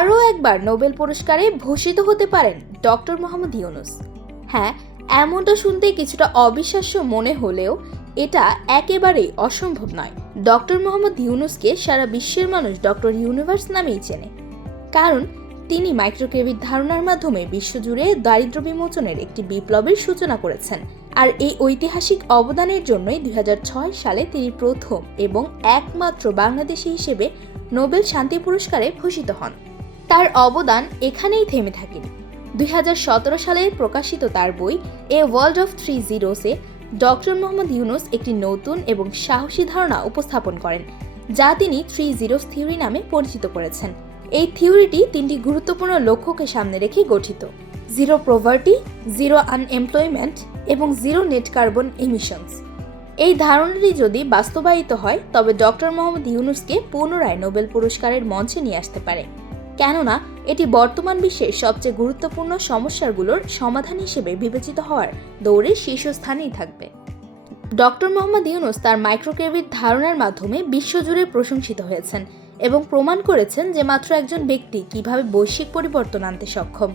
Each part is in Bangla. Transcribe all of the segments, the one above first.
একবার নোবেল পুরস্কারে ভূষিত হতে পারেন ডক্টর মোহাম্মদ ইউনুস। হ্যাঁ এমনটা শুনতে কিছুটা অবিশ্বাস্য মনে হলেও এটা একেবারেই অসম্ভব নয়। ডক্টর মোহাম্মদ ইউনুসকে সারা বিশ্বের মানুষ ডক্টর ইউনিভার্স নামেই চেনে। কারণ তিনি মাইক্রোক্রেভিট ধারণার মাধ্যমে বিশ্বজুড়ে দারিদ্র বিমোচনের একটি বিপ্লবের সূচনা করেছেন। আর এই ঐতিহাসিক অবদানের জন্যই দুই হাজার ছয় সালে তিনি প্রথম এবং একমাত্র বাংলাদেশি হিসেবে নোবেল শান্তি পুরস্কারে ভূষিত হন। তার অবদান এখানেই থেমে থাকেনি। দুই সালে প্রকাশিত তার বই এ ওয়ার্ল্ড অফ থ্রি জিরোসে ডক্টর মোহাম্মদ ইউনুস একটি নতুন এবং সাহসী ধারণা উপস্থাপন করেন, যা তিনি থ্রি জিরোস থিওরি নামে পরিচিত করেছেন। এই থিওরিটি তিনটি গুরুত্বপূর্ণ লক্ষ্যকে সামনে রেখে গঠিত। জিরো প্রভার্টি জিরো আনএমপ্লয়মেন্ট এবং জিরো নেট কার্বন এমিশনস এই ধারণাটি যদি বাস্তবায়িত হয়, তবে ডক্টর মোহাম্মদ ইউনুসকে পুনরায় নোবেল পুরস্কারের মঞ্চে নিয়ে আসতে পারে। কেননা এটি বর্তমান বিশ্বের সবচেয়ে গুরুত্বপূর্ণ সমস্যাগুলোর সমাধান হিসেবে বিবেচিত হওয়ার দৌড়ে শীর্ষস্থানেই থাকবে। ডক্টর মোহাম্মদ ইউনুস তার মাইক্রোক্রেভিট ধারণার মাধ্যমে বিশ্বজুড়ে প্রশংসিত হয়েছেন এবং প্রমাণ করেছেন যে মাত্র একজন ব্যক্তি কীভাবে বৈশ্বিক পরিবর্তন আনতে সক্ষম।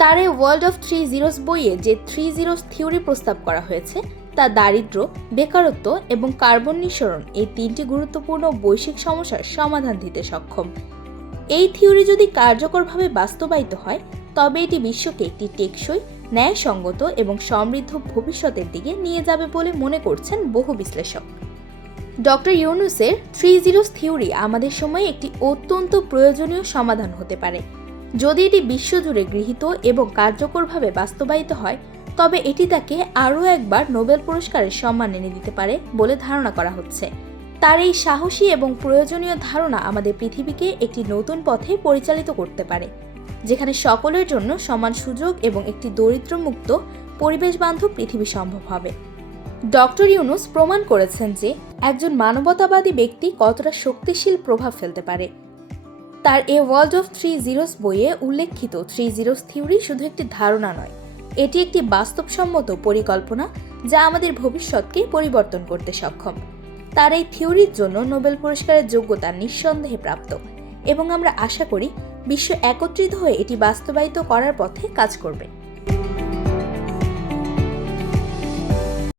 তার এই ওয়ার্ল্ড অফ থ্রি জিরোস বইয়ে যে থ্রি জিরোস থিওরি প্রস্তাব করা হয়েছে, তা দারিদ্র, বেকারত্ব এবং কার্বন নিঃসরণ এই তিনটি গুরুত্বপূর্ণ বৈশ্বিক সমস্যার সমাধান দিতে সক্ষম। এই থিওরি যদি কার্যকরভাবে বাস্তবায়িত হয়, তবে এটি বিশ্বকে একটি টেকসই, ন্যায়সঙ্গত এবং সমৃদ্ধ ভবিষ্যতের দিকে নিয়ে যাবে বলে মনে করছেন বহু বিশ্লেষক। ডক্টর ইউনুসের থ্রি জিরোস থিওরি আমাদের সময়ে একটি অত্যন্ত প্রয়োজনীয় সমাধান হতে পারে। যদি এটি বিশ্বজুড়ে গৃহীত এবং কার্যকরভাবে বাস্তবায়িত হয়, তবে এটি তাকে আরও একবার নোবেল পুরস্কারের সম্মান এনে দিতে পারে বলে ধারণা করা হচ্ছে। তার এই সাহসী এবং প্রয়োজনীয় ধারণা আমাদের পৃথিবীকে একটি নতুন পথে পরিচালিত করতে পারে, যেখানে সকলের জন্য সমান সুযোগ এবং একটি দরিদ্রমুক্ত পরিবেশ বান্ধব পৃথিবী সম্ভব হবে। ডক্টর ইউনুস প্রমাণ করেছেন যে একজন মানবতাবাদী ব্যক্তি কতটা শক্তিশীল প্রভাব ফেলতে পারে। তার A world of three zeros বইয়ে উল্লেখিত থ্রি জিরোস থিওরি শুধু একটি ধারণা নয়, এটি একটি বাস্তবসম্মত পরিকল্পনা যা আমাদের ভবিষ্যৎকে পরিবর্তন করতে সক্ষম। তার এই থিওরির জন্য নোবেল পুরস্কারের যোগ্যতা নিঃসন্দেহে প্রাপ্ত। এবং আমরা আশা করি বিশ্ব একত্রিত হয়ে এটি বাস্তবায়িত করার পথে কাজ করবে।